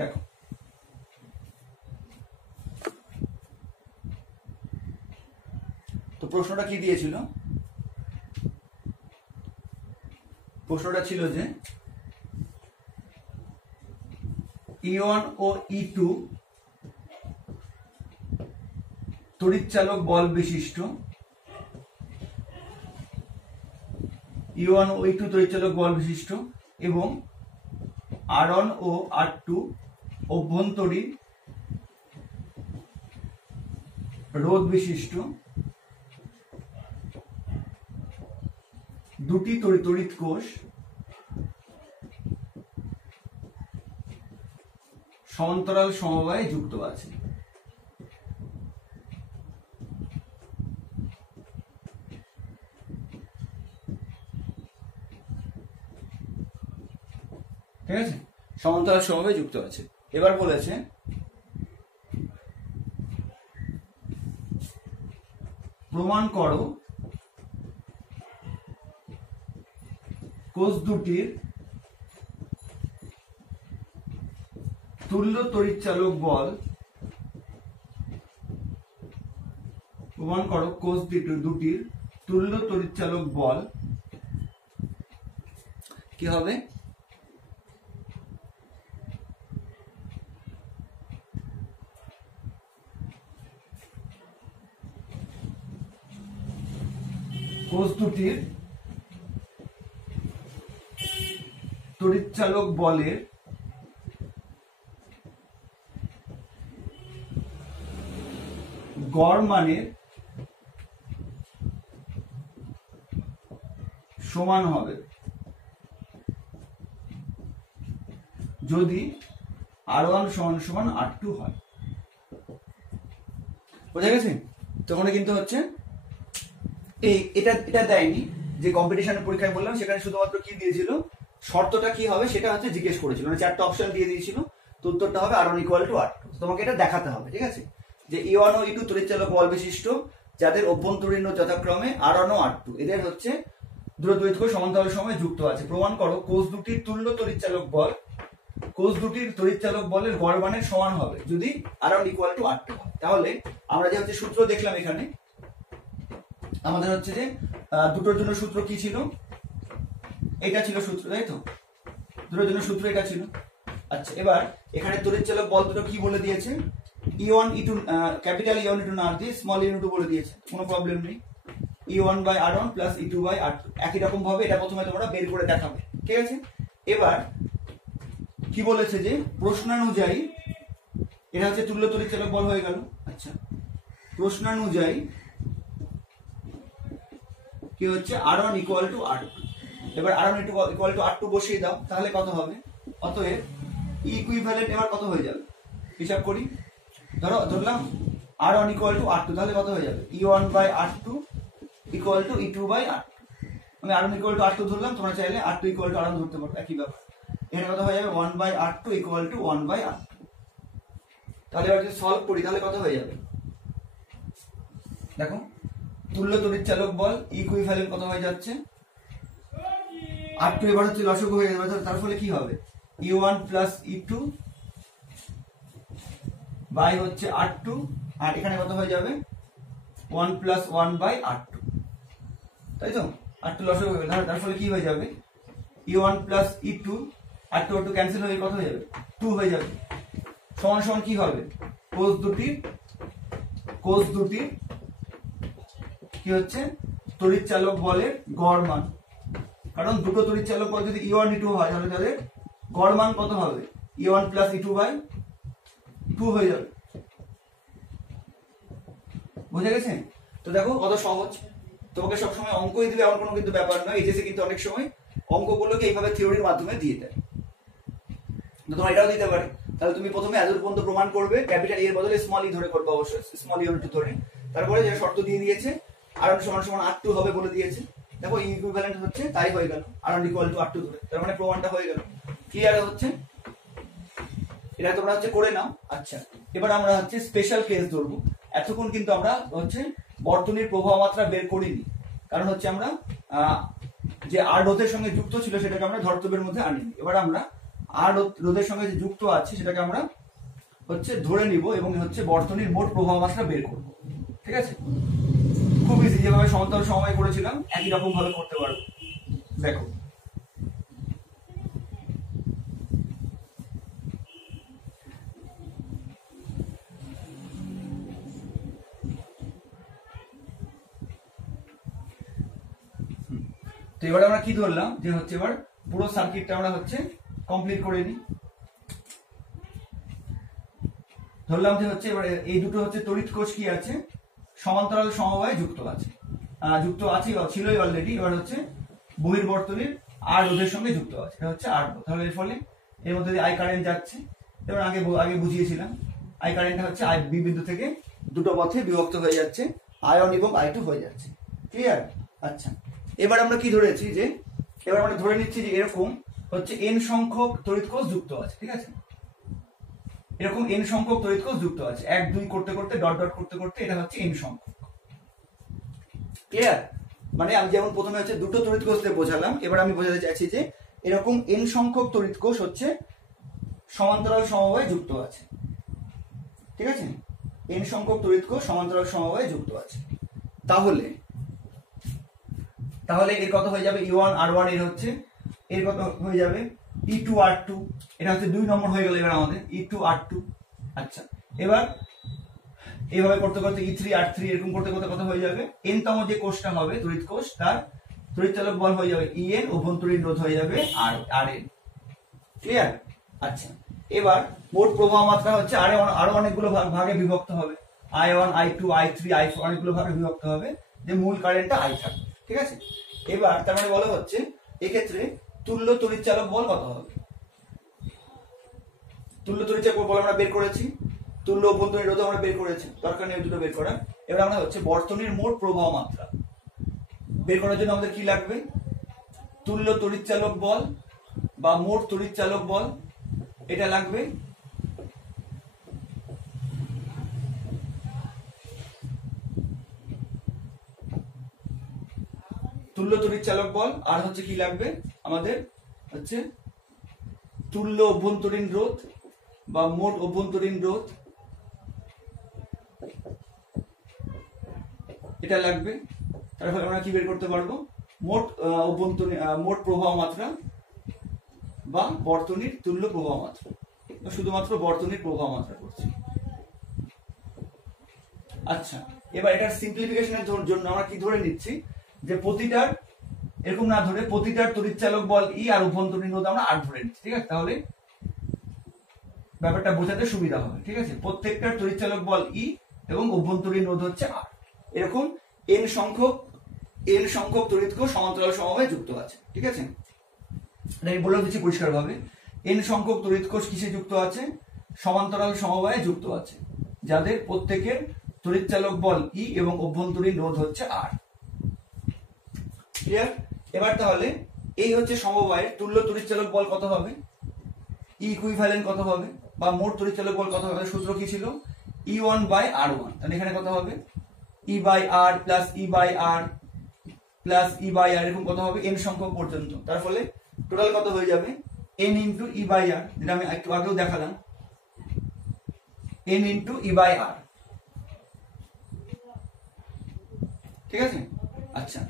দেখো তো প্রশ্নটা কি দিয়েছিল? প্রশ্নটা ছিল যে E1 ও E2 তড়িৎচালক বল বিশিষ্ট, E1 ও E2 তড়িৎচালক বল বিশিষ্ট এবং R1 ও R2 অভ্যন্তরীণ রোধ বিশিষ্ট দুটি তড়িৎ কোষ সমান্তরাল সমবায়ে যুক্ত আছে। ঠিক আছে, সমান্তরাল সমবায়ে যুক্ত আছে। এবার বলেছে প্রমাণ করো কোষ দুটির তুল্য তড়িৎচালক বল, প্রমাণ করো কোষ দুটির তুল্য তড়িৎচালক বল কি হবে? কোষ দুটির তড়িৎচালক বলের গড় মানের সমান হবে যদি R1 সমান R2 হয়। বোঝা গেছে? তখন কিন্তু হচ্ছে এটা দেয়নি, যে কম্পিটিশনের পরীক্ষায় বললাম সেখানে শুধুমাত্র কি দিয়েছিল, শর্তটা কি হবে সেটা হচ্ছে জিজ্ঞেস করেছিল, মানে চারটা অপশন দিয়ে দিয়েছিল। তো উত্তরটা হবে R1 = R2। তোমাকে এটা দেখাতে হবে। ঠিক আছে, যে E1 ও E2 তড়িৎচালক বল বিশিষ্ট যাদের অভ্যন্তরীণ যথাক্রমে R1 ও R2, এদের হচ্ছে দুটো তড়িৎ কোষ সমান্তরাল সময়ে যুক্ত আছে। প্রমাণ করো কোষ দুটির তুল্য তড়িৎচালক বল, কোষ দুটির তড়িৎচালক বলের গড় মানের সমান হবে যদি R1 = R2 হয়। তাহলে আমরা যে হচ্ছে সূত্র দেখলাম এখানে, আমাদের হচ্ছে যে দুটোর জন্য সূত্র কি ছিল, এটা ছিল সূত্র, তাই তো? দুটোর জন্য সূত্র এটা ছিল। আচ্ছা, এবার এখানে তড়িৎ চালক বল দুটো কি বলে দিয়েছে, E1 E2 capital E1 E2 না দিয়ে স্মল E2 বলে দিয়েছে, কোনো প্রবলেম নেই। E1 by R1 plus E2 by R2 একই রকম ভাবে এটা প্রথমে তোমরা বের করে দেখাবে, ঠিক আছে। এবার কি বলেছে যে প্রশ্নানুযায়ী এটা হচ্ছে তুল্য তড়িৎ চালক বল হয়ে গেল। আচ্ছা, প্রশ্নানুযায়ী কি হচ্ছে R1 ইকুয়াল টু R2। এবার R1 ইকুয়াল টু R2 বসিয়ে দাও, তাহলে কত হবে, অতএব ইকুইভ্যালেন্ট এবার কত হয়ে যাবে হিসাব করি। ধরলাম R1 ইকুয়াল টু R2, তাহলে কত হয়ে যাবে E1 by R2 equal to E2 by R2। আমি R1 ইকুয়াল টু R2 ধরলাম, তোমরা চাইলে R2 ইকুয়াল টু R1 ধরতে পারো, একই ব্যাপার। এখানে কত হয়ে যাবে 1 by R2 equal to 1 by R2। তাহলে এবার যদি সলভ করি তাহলে কত হয়ে যাবে, দেখো তুল্য তড়িৎ চালক বল ইকুইভ্যালেন্ট কত হয়ে যাচ্ছে R2, এবার হচ্ছে লসাগু হয়ে যাবে, তার ফলে কি হবে E1 প্লাস E2 বাই হচ্ছে R2, আর এখানে কত হয়ে যাবে 1 প্লাস 1 বাই R2, তাই তো। R2 লসাগু হয়ে গেল, তার ফলে কি হয়ে যাবে E1 plus E2, R2 R2 cancel হয়ে কত হয়ে যাবে 2 হয়ে যাবে, সমান সমান কি হবে কোস দুটির কি হচ্ছে তড়িৎ চালক বলের গড় মান। কারণ দুটো তড়িৎ চালক বল যদি E1 E2 হয় তাহলে তাদের গড় মান কত হবে E1 প্লাস E2 বাই 2 হয়ে যাবে, বুঝে গেছেন তো। দেখো কত সহজ, তোমাকে সবসময় অঙ্কই দিবে এমন কোনো কিন্তু ব্যাপার নয়। এইচএসসি কিন্তু অনেক সময় অঙ্কগুলোকে এইভাবে থিওরির মাধ্যমে দিয়ে দেয়, তো তোমার এটাও দিতে পারে। তাহলে তুমি প্রথমে এত পর্যন্ত প্রমাণ করবে, ক্যাপিটাল E এর বদলে স্মল ই ধরে করবে, অবশ্যই স্মল E1 ধরে। তারপরে যে শর্ত দিয়ে দিয়েছে R1 সমান সমান R2 হবে বলে দিয়েছে, দেখো ইকুইভ্যালেন্ট হচ্ছে, তাই হয়ে গেল R1 ইকুয়াল টু R2 ধরে, তার মানে প্রমাণটা হয়ে গেল, ক্লিয়ার হচ্ছে। এটা তোমরা হচ্ছে করে নাও। আচ্ছা, এবার আমরা হচ্ছে স্পেশাল কেস ধরবো। এতক্ষণ কিন্তু আমরা হচ্ছে বর্তনীর প্রবাহ মাত্রা বের করিনি, কারণ হচ্ছে আমরা যে আর রোধের সঙ্গে যুক্ত ছিল সেটাকে আমরা ধর্তব্যের মধ্যে আনিনি। এবার আমরা আর রোধের সঙ্গে যে যুক্ত আছে সেটাকে আমরা হচ্ছে ধরে নিব এবং হচ্ছে বর্তনীর মোট প্রবাহ মাত্রা বের করব, ঠিক আছে। খুব ইজি, যেভাবে সমান্তরাল সমবায় করেছিলাম একই রকম ভাবে করতে পারবো। দেখো তো এবার আমরা কি ধরলাম যে হচ্ছে এবার পুরো সার্কিটটা আমরা হচ্ছে কমপ্লিট করে নিই। ধরলাম যে হচ্ছে এবার এই দুটো হচ্ছে তড়িৎ কোষ কি আছে সমান্তরাল সমবায়ে যুক্ত আছে, ছিলই অলরেডি। এবার হচ্ছে বহির্বর্তনীর আর রোধের সঙ্গে যুক্ত আছে, এটা হচ্ছে আর রোধ। তাহলে এর ফলে এর মধ্যে দিয়ে আই কারেন্ট যাচ্ছে। এবার আগে বুঝিয়েছিলাম আই কারেন্টটা হচ্ছে আই বি বিন্দু থেকে দুটো পথে বিভক্ত হয়ে যাচ্ছে, I1 এবং I2 হয়ে যাচ্ছে, ক্লিয়ার। আচ্ছা, এবার আমরা কি ধরেছি যে এবার আমরা ধরে নিচ্ছি যে এরকম হচ্ছে n সংখ্যক তড়িৎ কোষ যুক্ত আছে, ঠিক আছে। এরকম n সংখ্যক তড়িৎ কোষ যুক্ত আছে, 1 2 করতে করতে ডট ডট করতে করতে এটা হচ্ছে n সংখ্যক, ক্লিয়ার। মানে আমি যেমন প্রথমে হচ্ছে দুটো তড়িৎ কোষ দিয়ে বোঝালাম, এবার আমি বোঝাতে চাইছি যে এরকম n সংখ্যক তড়িৎ কোষ হচ্ছে সমান্তরাল সমবায়ে যুক্ত আছে, ঠিক আছে। n সংখ্যক তড়িৎ কোষ সমান্তরাল সমবায়ে যুক্ত আছে। তাহলে এর কত হয়ে যাবে E1 R1, এর কত হয়ে যাবে E2 R2, এটা হচ্ছে 2 নম্বর হয়ে গেল এবার আমাদের E2 R2। আচ্ছা, এবার এইভাবে করতে করতে E3 R3 এরকম করতে করতে কত হয়ে যাবে n তম যে কোষটা হবে তড়িৎ কোষ তার তড়িৎ চালক বল হয়ে যাবে En, অভ্যন্তরীণ রোধ হয়ে যাবে Rn, ক্লিয়ার। আচ্ছা, এবার মোট প্রবাহ মাত্রা হচ্ছে আরো অনেকগুলো ভাগে বিভক্ত হবে, I1 I2 I3 I4 অনেকগুলো ভাগে বিভক্ত হবে, যে মূল কারেন্টটা I থাকবে, ঠিক আছে। এবার তার মানে বলা হচ্ছে এক্ষেত্রে তুল্য তড়িৎ চালক বল কত হবে। তুল্য তড়িৎ চালক বল আমরা বের করেছি, তুল্য অভ্যন্তরীণ রোধ আমরা বের করেছি, দরকার নেই দুটো বের করা। এবার আমরা হচ্ছে বর্তনীর মোট প্রবাহ মাত্রা বের করার জন্য আমাদের কি লাগবে, তুল্য তড়িৎ চালক বল বা মোট তড়িৎ চালক বল এটা লাগবে। তুল্য তড়িৎ চালক বল আর হচ্ছে কি লাগবে আমাদের হচ্ছে তুল্য অভ্যন্তরীণ রোধ বা মোট অভ্যন্তরীণ রোধ, এটা লাগবে। তারপরে আমরা কি বের করতে পারবো মোট অভ্যন্তরীণ মোট প্রবাহ মাত্রা বা বর্তনীর তুল্য প্রবাহ মাত্রা, শুধুমাত্র বর্তনীর প্রবাহ মাত্রা করছি। আচ্ছা, এবার এটার সিম্পলিফিকেশনের জন্য আমরা কি ধরে নিচ্ছি যে প্রতিটার এরকম না ধরে প্রতিটার তড়িৎচালক বল ই আর অভ্যন্তরীণ রোধ আমরা আর ধরে নিচ্ছি, ঠিক আছে? তাহলে ব্যাপারটা বোঝাতে সুবিধা হবে, ঠিক আছে? প্রত্যেকটার তড়িৎচালক বল ই এবং অভ্যন্তরীণ রোধ হচ্ছে আর। এরকম এন সংখ্যক তড়িৎ কোষ সমান্তরাল সমবায়ে যুক্ত আছে, ঠিক আছে? আমি বলে দিচ্ছি পরিষ্কার ভাবে, এন সংখ্যক তড়িৎ কোষ কিসে যুক্ত আছে? সমান্তরাল সমবায়ে যুক্ত আছে, যাদের প্রত্যেকের তড়িৎচালক বল ই এবং অভ্যন্তরীণ রোধ হচ্ছে আর। ক্লিয়ার? এবার তাহলে এই হচ্ছে সমবায়ের তুল্য তড়িৎচালক বল কত হবে, ই ইকুইভ্যালেন্ট কত হবে, বা মোট তড়িৎচালক বল কত হবে? সূত্র কি ছিল? E1 by R1। তাহলে এখানে কত হবে? E by R plus E by R plus E by R, এরকম কত হবে? n সংখ্যক পর্যন্ত। তার ফলে টোটাল কত হয়ে যাবে? n into E by R, যেটা আমি একটু আগেও দেখালাম, n into E by R, ঠিক আছে? আচ্ছা,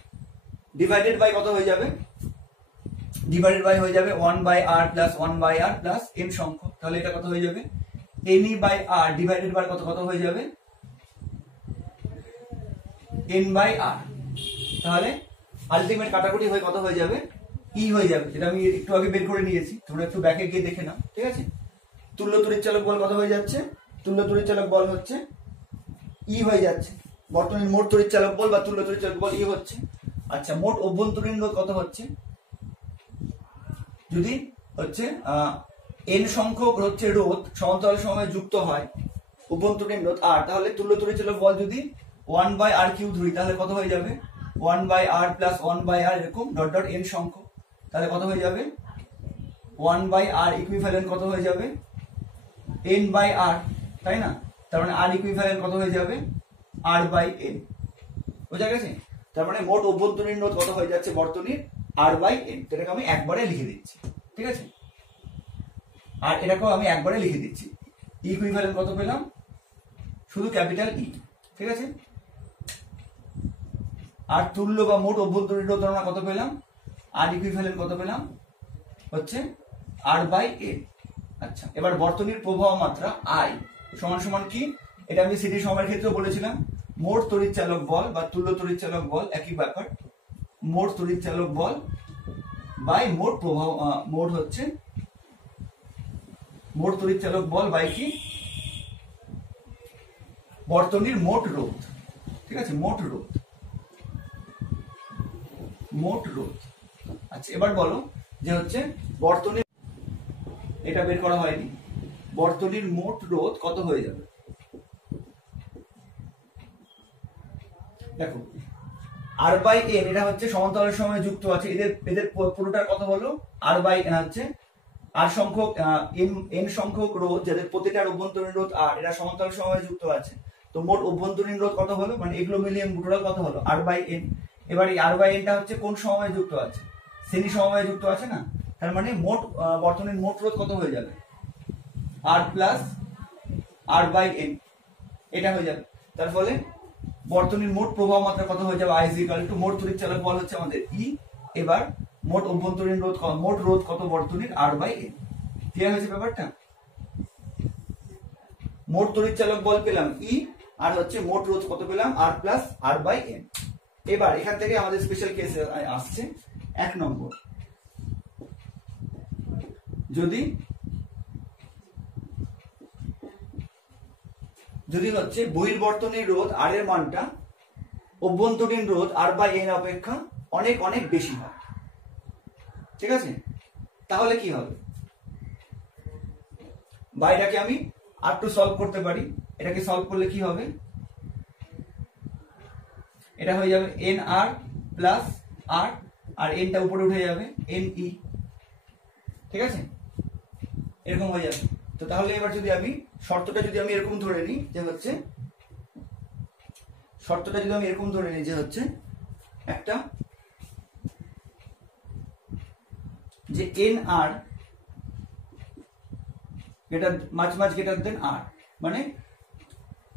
ডিভাইডেড বাই কত হয়ে যাবে? ডিভাইডেড বাই হয়ে যাবে 1 by R plus 1 by R plus n সংখ্যক। তাহলে এটা কত হয়ে যাবে? n e by R divided by কত হয়ে যাবে? n by R। তাহলে আলটিমেট কাটাকুটি হয়ে কত হয়ে যাবে? ই হয়ে যাবে, যেটা আমি একটু আগে বের করে নিয়েছি, তোমরা একটু ব্যাকে গিয়ে দেখে নাও, ঠিক আছে? তুল্য তড়িৎচালক বল কত হয়ে যাচ্ছে? তুল্য তড়িৎচালক বল হচ্ছে ই হয়ে যাচ্ছে, বর্তনীর মোট তড়িৎচালক বল বা তুল্য তড়িৎচালক বল ই হচ্ছে। আচ্ছা, মোট অভ্যন্তরীণ রোধ কত হচ্ছে? যদি হচ্ছে এন সংখ্যক হচ্ছে রোধ সমান্তরাল সময়ে যুক্ত হয়, অভ্যন্তরীণ রোধ আর, তাহলে তুল্য তড়িৎচালক বল যদি 1 বাই R কিউ ধরি, তাহলে কত হয়ে যাবে? 1 by R plus 1 by R, এরকম ডট ডট n সংখ্যক। তাহলে কত হয়ে যাবে? 1 বাই R ইকুইভ্যালেন্ট কত হয়ে যাবে? n বাই R, তাই না? তার মানে R ইকুইভ্যালেন্ট কত হয়ে যাবে? R by n। বোঝা গেছে? তার মানে মোট অভ্যন্তরীণ রোধ কত হয়ে যাচ্ছে বর্তনীর? R by n। এটাকে আমি একবারে লিখে দিচ্ছি, ঠিক আছে? আর এটাকেও আমি একবারে লিখে দিচ্ছি। ইকুইভ্যালেন্ট কত পেলাম? শুধু ক্যাপিটাল ই, ঠিক আছে? আর তুল্য বা মোট অভ্যন্তরীণ রোধ আমরা কত পেলাম? আর ইকুইভ্যালেন্ট কত পেলাম? হচ্ছে R বাই n। আচ্ছা, এবার বর্তনীর প্রবাহ মাত্রা I সমান সমান কি? এটা আমি সিটি সময়ের ক্ষেত্রে বলেছিলাম, মোট তড়িৎচালক বল বা তুল্য তড়িৎচালক বল, একই ব্যাপার। মোট তড়িৎচালক বল বাই মোট প্রবাহ, মোট হচ্ছে মোট তড়িৎচালক বল বাই কি? বর্তনীর মোট রোধ, ঠিক আছে? মোট রোধ, মোট রোধ। আচ্ছা, এবার বলো যে হচ্ছে বর্তনীর, এটা বের করা হয়নি, বর্তনীর মোট রোধ কত হয়ে যাবে? দেখো, R বাই n এটা হচ্ছে সমান্তরাল সময়ে যুক্ত আছে, এদের পুরোটার কথা হলো R বাই n হচ্ছে আর সংখ্যক n সংখ্যক রোধ, যাদের প্রতিটার অভ্যন্তরীণ রোধ আর, এরা সমান্তরাল সময়ে যুক্ত আছে। তো মোট অভ্যন্তরীণ রোধ কত হলো, মানে এগুলো মিলিয়ে টোটাল কত হলো? R by n। এবার এই R বাই nটা হচ্ছে কোন সময়ে যুক্ত আছে? শ্রেণী সময়ে যুক্ত আছে না? তার মানে মোট বর্তনীর মোট রোধ কত হয়ে যাবে? R plus R by n, এটা হয়ে যাবে। তার ফলে বর্তনীর মোট প্রবাহ মাত্রা কত হয়ে যাবে? I is equal to মোট তড়িৎচালক বল হচ্ছে আমাদের E, এবার মোট অভ্যন্তরীণ রোধ, মোট রোধ কত বর্তনীর? R by n। ক্লিয়ার হয়েছে ব্যাপারটা? মোট তড়িৎচালক বল পেলাম E, আর হচ্ছে মোট রোধ কত পেলাম? R plus R by n। এবার এখান থেকে আমাদের স্পেশাল কেস আসছে 1 নম্বর। যদি হচ্ছে বহির্বর্তনীর রোধ R এর মানটা অভ্যন্তরীণ রোধ R বাই n অপেক্ষা অনেক অনেক বেশি হয়, ঠিক আছে? তাহলে কি হবে? বা এটাকে আমি আর একটু সলভ করতে পারি। এটাকে সলভ করলে কি হবে? এটা হয়ে যাবে nr প্লাস r, আর nটা উপরে উঠে যাবে ne, ঠিক আছে? এরকম হয়ে যাবে। তো তাহলে এবার যদি আমি শর্তটা যদি আমি এরকম ধরে নিই যে হচ্ছে, শর্তটা যদি আমি এরকম ধরে নিই যে হচ্ছে একটা, যে nr মাঝ মাঝ গ্রেটার দেন r, মানে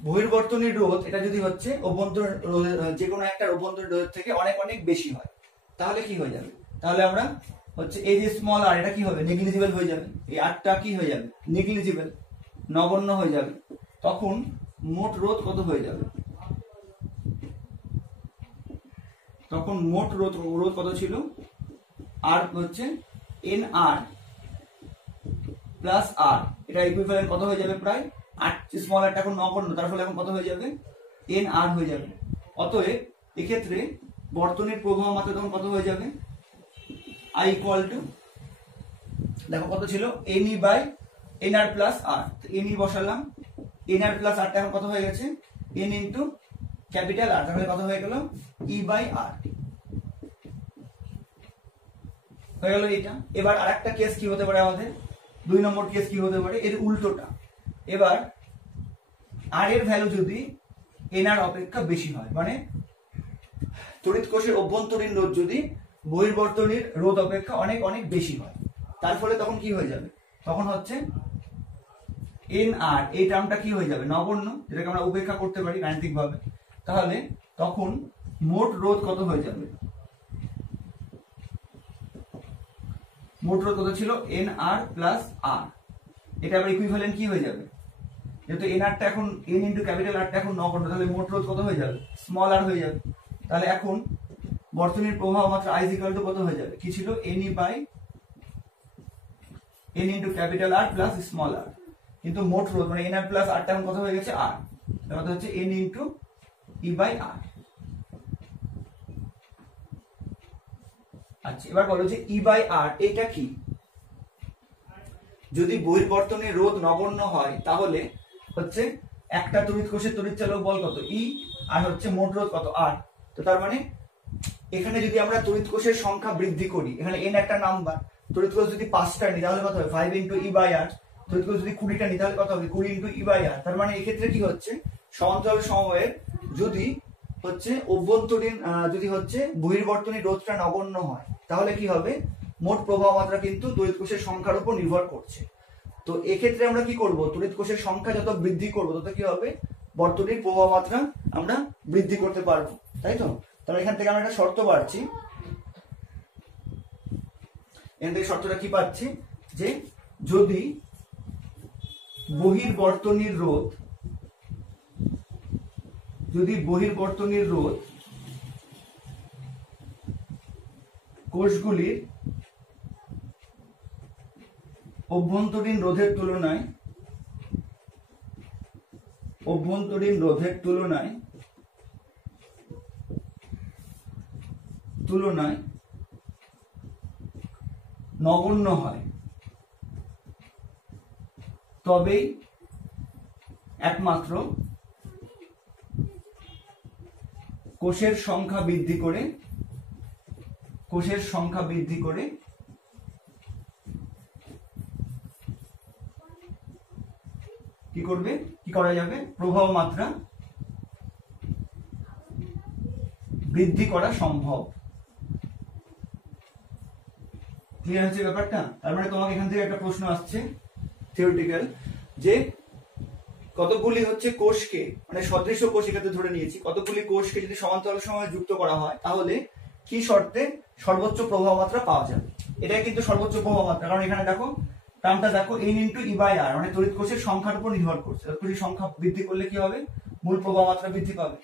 বহির্বর্তনীর রোধ এটা যদি হচ্ছে অভ্যন্তরীণ রোধ, যে কোনো একটা অভ্যন্তরীণ রোধের থেকে অনেক অনেক বেশি হয়, তাহলে কি হয়ে যাবে? তাহলে আমরা হচ্ছে এই যে স্মল আর, এটা কি হবে? নেগলিজিবল হয়ে যাবে। এই আরটা কি হয়ে যাবে? নেগলিজিবল, নগণ্য হয়ে যাবে। তখন মোট রোধ কত হয়ে যাবে? তখন মোট রোধ কত ছিল? আর হচ্ছে এন আর প্লাস আর, এটা ইকুইভ্যালেন্ট কত হয়ে যাবে? প্রায় 8। স্মল আরটা এখন নগণ্য, তার ফলে এখন কত হয়ে যাবে? এন আর হয়ে যাবে। অতএব এক্ষেত্রে বর্তনীর প্রবাহ মাত্রা তখন কত হয়ে যাবে? আই ইকুয়াল টু, দেখো কত ছিল? N E by n r plus r. N e বসালাম, এন আর প্লাস আরটা এখন কত হয়ে গেছে? এন ইন্টু ক্যাপিটাল আর, তাহলে কত হয়ে গেল? ই বাই আর হয়ে গেল এটা। এবার আরেকটা কেস কি হতে পারে আমাদের? 2 নম্বর কেস কি হতে পারে? এর উল্টোটা। এবার আর এর ভ্যালু যদি এন আর অপেক্ষা বেশি হয়, মানে তড়িৎ কোষের অভ্যন্তরীণ রোধ যদি বহির্বর্তনীর রোধ অপেক্ষা অনেক অনেক বেশি হয়, তার ফলে তখন কি হয়ে যাবে? তখন হচ্ছে এন আর, এই টার্মটা কি হয়ে যাবে? নগণ্য, যেটাকে আমরা উপেক্ষা করতে পারি গাণিতিক ভাবে। তাহলে তখন মোট রোধ কত হয়ে যাবে? মোট রোধ কত ছিল? এন আর প্লাস আর। এটা আবার ইকুইভ্যালেন্ট কি হয়ে যাবে? যেহেতু এন আরটা এখন এন ইন্টু ক্যাপিটাল আরটা এখন নগণ্য, তাহলে মোট রোধ কত হয়ে যাবে? স্মল আর হয়ে যাবে। তাহলে এখন বর্তনীর প্রবাহ মাত্রা আই ইকুয়াল টু কত হয়ে যাবে? কি ছিল? N E by N into capital R plus small R. কিন্তু মোট রোধ মানে এন আর প্লাস আরটা এখন কত হয়ে গেছে? আর। তাহলে হচ্ছে এন ইন্টু ই বাই আর। আচ্ছা, এবার বলো যে ই বাই আর এটা কি? যদি বহির্বর্তনীর রোধ নগণ্য হয় তাহলে হচ্ছে একটা তড়িৎ কোষের তড়িৎচালক বল কত? ই, আর হচ্ছে মোট রোধ কত? আর। তো তার মানে এখানে যদি আমরা তড়িৎ কোষের সংখ্যা বৃদ্ধি করি, এখানে এন একটা নাম্বার, তড়িৎ কোষ যদি 5টা নিই তাহলে কত হবে? 5 ইন্টু ই বাই আর। তড়িৎ কোষ যদি 20টা নিই তাহলে কত হবে? 20 ইন্টু ই বাই আর। তার মানে এক্ষেত্রে কি হচ্ছে? সমান্তরাল সমবায়ের যদি হচ্ছে অভ্যন্তরীণ যদি হচ্ছে বহির্বর্তনীর রোধটা নগণ্য হয় তাহলে কি হবে? মোট প্রবাহ মাত্রা কিন্তু তড়িৎ কোষের সংখ্যার উপর নির্ভর করছে। তো এক্ষেত্রে আমরা কি করব? তড়িৎ কোষের সংখ্যা যত বৃদ্ধি করব তত কি হবে? বর্তনীর প্রবাহ মাত্রা আমরা বৃদ্ধি করতে পারবো, তাই তো? তাহলে এখান থেকে আমরা একটা শর্ত পাচ্ছি। এখান থেকে শর্তটা কি পাচ্ছি? যে যদি বহির্বর্তনীর রোধ কোষগুলির অভ্যন্তরীণ রোধের তুলনায় নগণ্য হয়, তবেই একমাত্র কোষের সংখ্যা বৃদ্ধি করে কি করা যাবে? প্রবাহ মাত্রা বৃদ্ধি করা সম্ভব। ক্লিয়ার হচ্ছে ব্যাপারটা? তার মানে তোমাকে এখান থেকে একটা প্রশ্ন আসছে থিওরিটিক্যাল, যে কতগুলি হচ্ছে কোষকে, মানে সদৃশ কোষ এক্ষেত্রে ধরে নিয়েছি, কতগুলি কোষকে যদি সমান্তরাল সময়ে যুক্ত করা হয় তাহলে কি শর্তে সর্বোচ্চ প্রবাহ মাত্রা পাওয়া যাবে? এটাই কিন্তু সর্বোচ্চ প্রবাহ মাত্রা, কারণ এখানে দেখো টার্মটা দেখো এন ইন্টু ই বাই আর, মানে তড়িৎ কোষের সংখ্যার উপর নির্ভর করছে। তড়িৎ কোষের সংখ্যা বৃদ্ধি করলে কি হবে? মূল প্রবাহ মাত্রা বৃদ্ধি পাবে।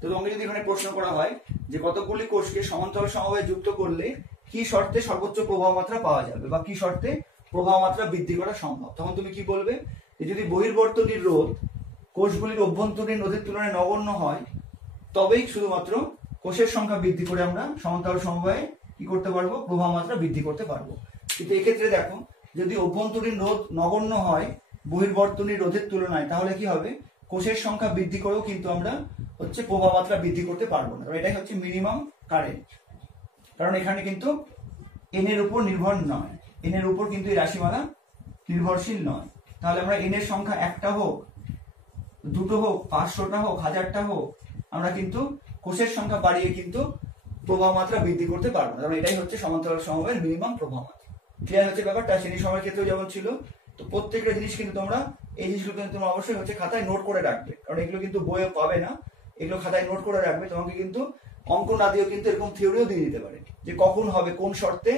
তো তোমাকে যদি এখানে প্রশ্ন করা হয় যে কতগুলি কোষকে সমান্তরাল সমবায়ে যুক্ত করলে কি শর্তে সর্বোচ্চ প্রবাহ মাত্রা পাওয়া যাবে বা কি শর্তে প্রবাহ মাত্রা বৃদ্ধি করা সম্ভব, তখন তুমি কি বলবে? যে যদি বহির্বর্তনীর রোধ কোষগুলির অভ্যন্তরীণ রোধের তুলনায় নগণ্য হয় তবেই শুধুমাত্র কোষের সংখ্যা বৃদ্ধি করে আমরা সমান্তরাল সমবায়ে কি করতে পারবো? প্রবাহ মাত্রা বৃদ্ধি করতে পারবো। কিন্তু এক্ষেত্রে দেখো যদি অভ্যন্তরীণ রোধ নগণ্য হয় বহির্বর্তনীর রোধের তুলনায় তাহলে কি হবে? কোষের সংখ্যা বৃদ্ধি করেও কিন্তু আমরা হচ্ছে প্রবাহ মাত্রা বৃদ্ধি করতে পারবো না। এটাই হচ্ছে মিনিমাম কারেন্ট, কারণ এখানে কিন্তু এন এর উপর নির্ভর নয়, এন এর উপর কিন্তু এই রাশিমালা নির্ভরশীল নয়। তাহলে আমরা এন এর সংখ্যা 1টা হোক, 2টো হোক, 500টা হোক, 1000টা হোক, আমরা কিন্তু কোষের সংখ্যা বাড়িয়ে কিন্তু প্রবাহ মাত্রা বৃদ্ধি করতে পারবো না। কারণ এটাই হচ্ছে সমান্তরাল সমবায়ের মিনিমাম প্রবাহ মাত্রা। ক্লিয়ার হচ্ছে ব্যাপারটা? শ্রেণী সময়ের ক্ষেত্রেও যেমন ছিল। তো প্রত্যেকটা জিনিস কিন্তু তোমরা এই জিনিসগুলো কিন্তু তোমরা অবশ্যই হচ্ছে খাতায় নোট করে রাখবে, কারণ এগুলো কিন্তু বইয়ে পাবে না, এগুলো খাতায় নোট করে রাখবে। তোমাকে কিন্তু অঙ্ক না দিয়েও কিন্তু এরকম থিওরিও দিয়ে দিতে পারে যে কখন হবে, কোন শর্তে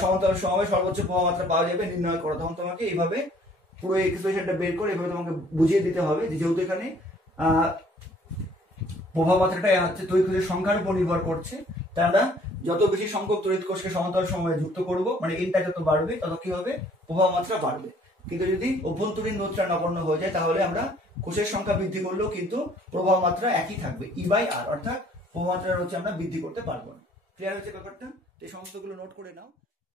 সমান্তরাল সমবায়ে সর্বোচ্চ প্রবাহ মাত্রা পাওয়া যাবে নির্ণয় করো, তখন তোমাকে এইভাবে পুরো এক্সপ্রেশনটা বের করে এভাবে তোমাকে বুঝিয়ে দিতে হবে যে যেহেতু এখানে প্রবাহ মাত্রাটা হচ্ছে তড়িৎ কোষের সংখ্যার উপর নির্ভর করছে, তাই আমরা যত বেশি সংখ্যক তড়িৎ কোষকে সমান্তরাল সমবায়ে যুক্ত করব, মানে এনটা যত বাড়বে তত কি হবে, প্রবাহ মাত্রা বাড়বে। কিন্তু যদি অভ্যন্তরীণ রোধটা নগণ্য হয়ে যায় তাহলে আমরা কোষের সংখ্যা বৃদ্ধি করলেও কিন্তু প্রবাহ মাত্রা একই থাকবে, E/R, অর্থাৎ প্রবাহ মাত্রা হচ্ছে আমরা বৃদ্ধি করতে পারবো না। ক্লিয়ার হচ্ছে ব্যাপারটা? এই সমস্তগুলো নোট করে নাও।